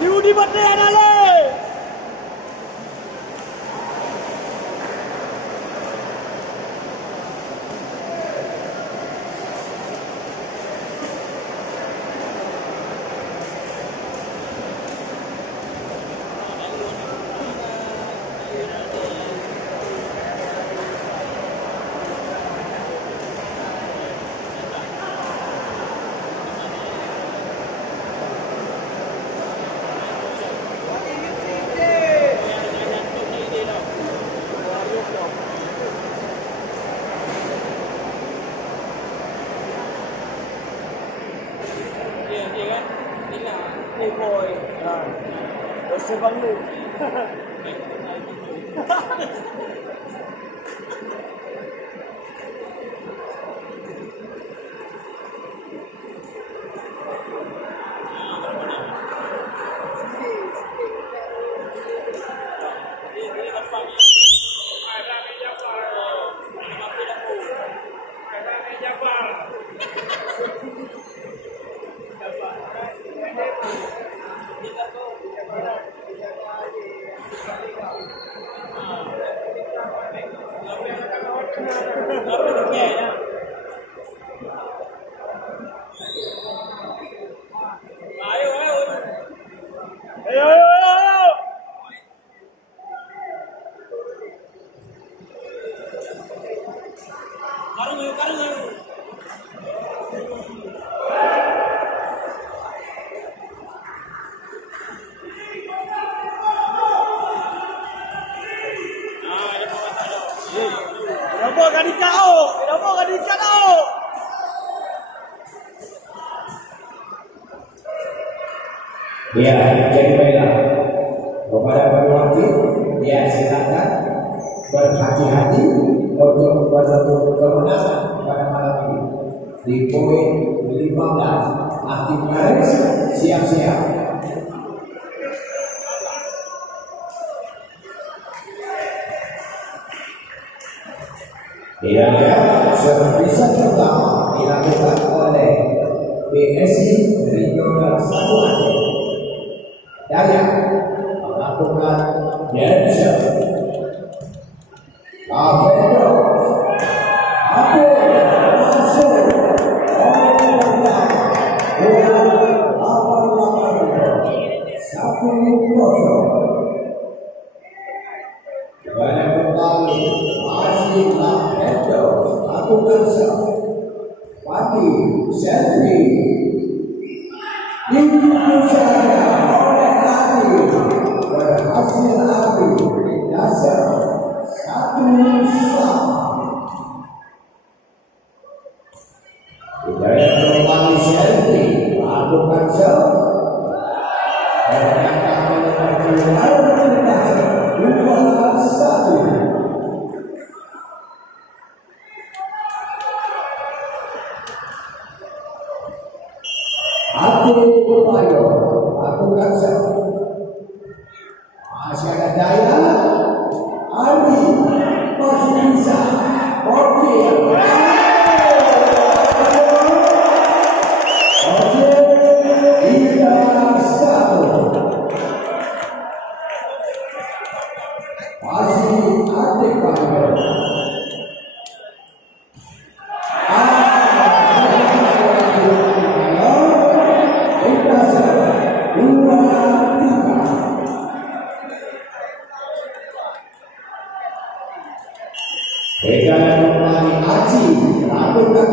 Diudi Batrean Ale. Boy, dosa bangun. Ya, jadi baiklah kepada pelatih, ya silakan berhati-hati untuk membuat satu kemenangan pada malam ini di poin 15. Aktif Maris siap-siap. Ya, servis pertama dilakukan oleh BSI Regional 1 Aceh. Daya melakukan dancer. Avendo masuk satu kosong. Pada kembali masih Avendo lakukan Pati Selvi Indonesia berhasil ambil dasar 1-1. Budaya kembali Selvi lakukan ternyata menyebabkan 2-1. Aku berpayo, aku rasa masih ada daya. Aldi masih bisa. Oke. Masih aktif payo. Pegangan kembali Aji lakukan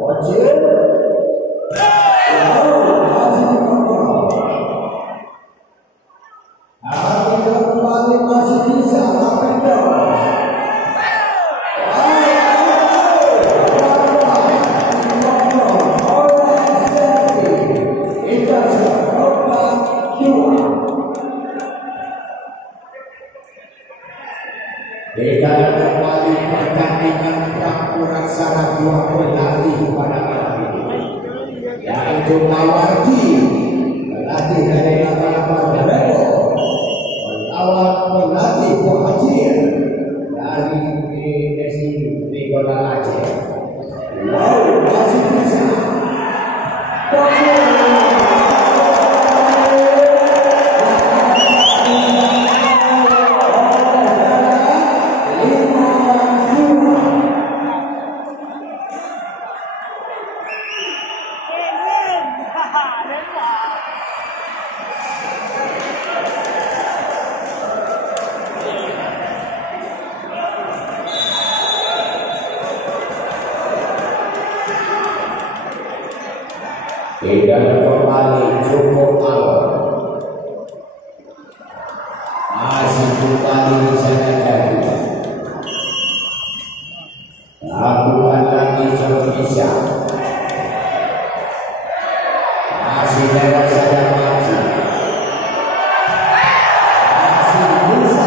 Ojek Aji kontrol. Aji kembali masih bisa Lavendo. Pegangan kembali pertandingan campuran sangat dua pelatih pada malam ini, yaitu Mawardi pelatih dari Lapangan Lavendo melawan pelatih Muhajir dari BSI Regional Aceh. Wow, masih bisa. Tidak kembali cukup awal. Masih kembali bisa terjadi. Lakukan lagi kalau bisa. Masih lewat saja maju. Masih bisa.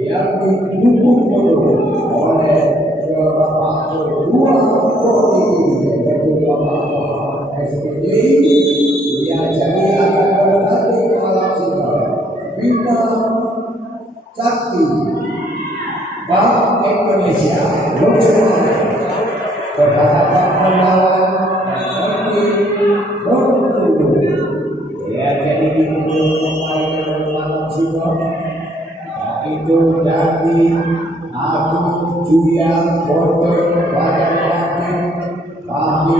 yang didukung oleh Bapak Kedua Prodi yaitu Bapak Muhammad SPD yang jadi akan berlatih malam ini Bima Sakti Bank Indonesia berhadapan melawan Menteri ya jadi didukung pemain malam ini itu dari Agung Julia Bodoh Badan Wakil Bagi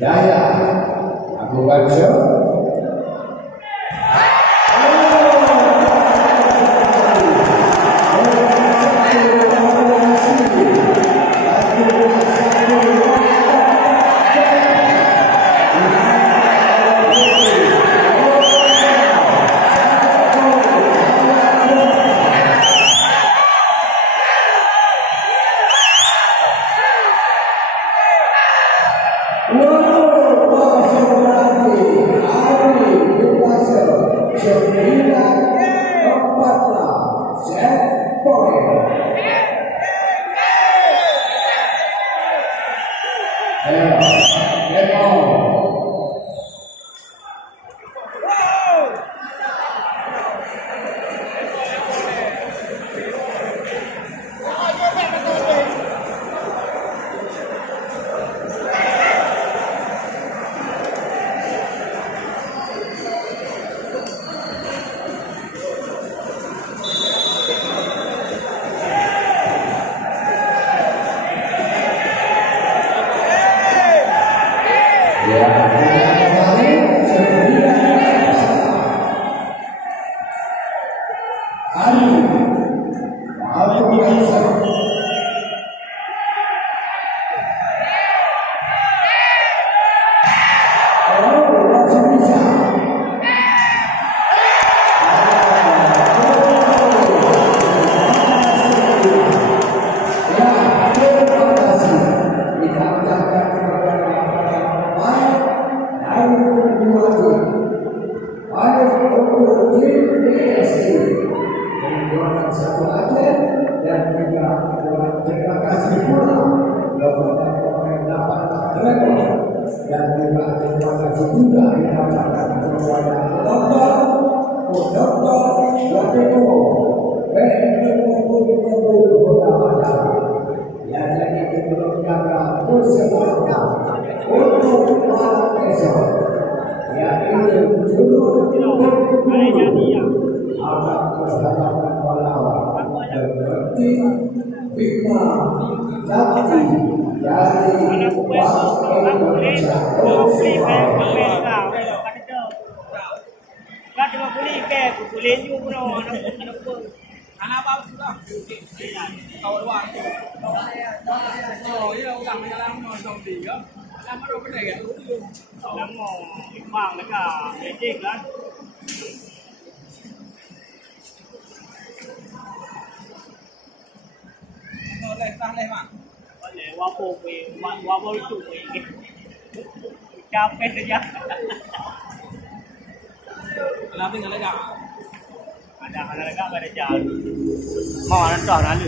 Daya Agung Bajo capek aja. Kenapa nggak lega? Ada lega pada jalan. Mau ada